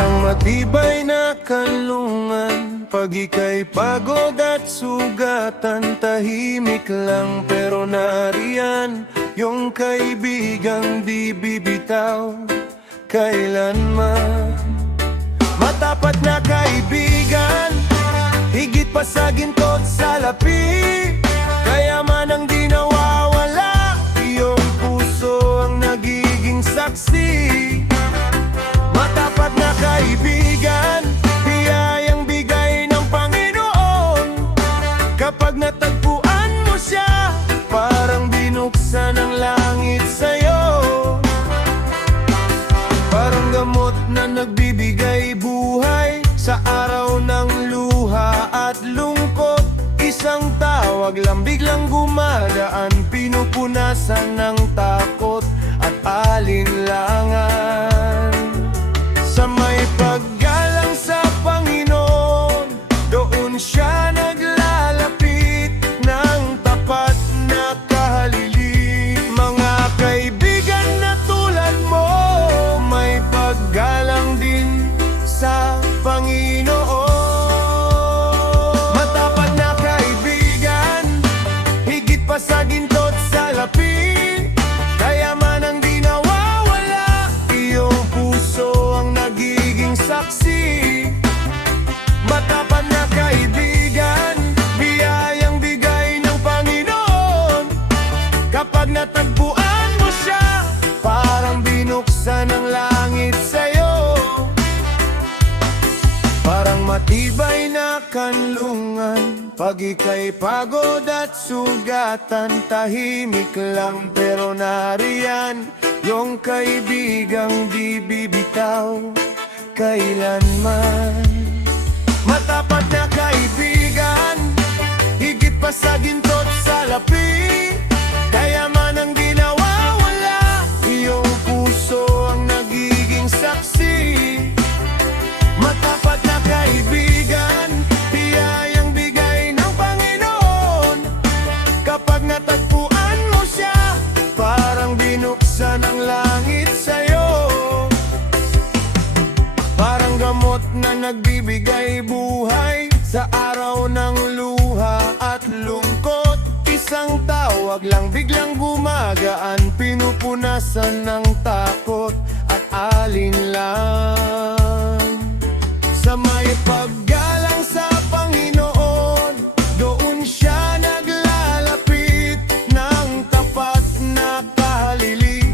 Parang matibay na kanlungan, pag ika'y pagod at sugatan, tahimik lang pero nariyan, yung kaibigang di bibitaw kailanman. Matapat na kaibigan, higit pa sa ginto't salapi, kaya man ang di nawawala, iyong puso ang nagiging saksi. Matapat na kaibigan, biyayang bigay ng Panginoon, kapag natagpuan mo siya, parang binuksan ng langit sa'yo. Parang gamot na nagbibigay buhay sa araw ng luha at lungkot. Isang tawag lang biglang gumadaan, pinupunasan ng takot at alinlangan. Sa may paggalang sa Panginoon, doon siya naglalapit ng tapat na kahalili. Mga kaibigan na tulad mo, may paggalang din sa Panginoon. Matapat na kaibigan, higit pa sa ginto't salapi, kaya man ang di nawawala, iyong puso ang nagiging saksi. Matapat na kaibigan, biyayang bigay ng Panginoon, kapag natagpuan mo siya, parang binuksan ng langit sa'yo. Parang matibay na kanlungan, pag ika'y pagod at sugatan, tahimik lang pero nariyan, yung kaibigang di bibitaw kailanman. Matapat na kaibigan, higit pa sa ginto't salapi, kaya man ang di nawawala, iyong puso ang nagiging saksi. Matapat na kaibigan, biyayang bigay ng Panginoon, kapag natagpuan mo siya, parang binuksan ang langit sa'yo. Parang gamot na nagbibigay buhay sa araw ng luha at lungkot. Isang tawag lang biglang gumagaan, pinupunasan ng takot at alinlang. Sa may paggalang sa Panginoon, doon siya naglalapit ng tapat na kahalili.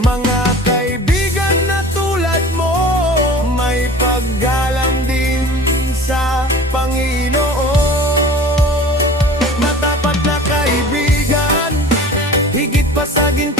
Mga kaibigan na tulad mo, may paggalang din sa Panginoon. Matapat na kaibigan, higit pa sa ginto